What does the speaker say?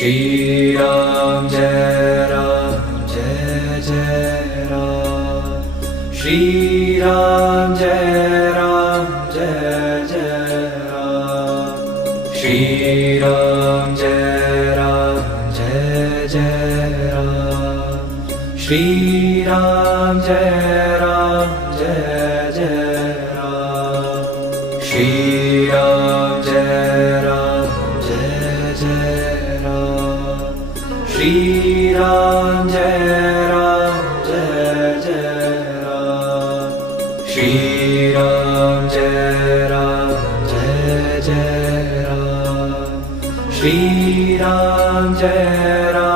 Shri Ram Jai Ram Jai Jai Ram. Shri Ram Jai Ram Jai Jai Ram. Shri Ram Jai Ram Jai Jai Ram. Shri Ram Jai Ram Jai Jai Ram. Shri Ram Jai Ram Jai Jai Ram. Shri Ram Jai Ram Jai Jai Ram. Shri Ram Jai Ram Jai Jai Ram. Shri Ram Jai Ram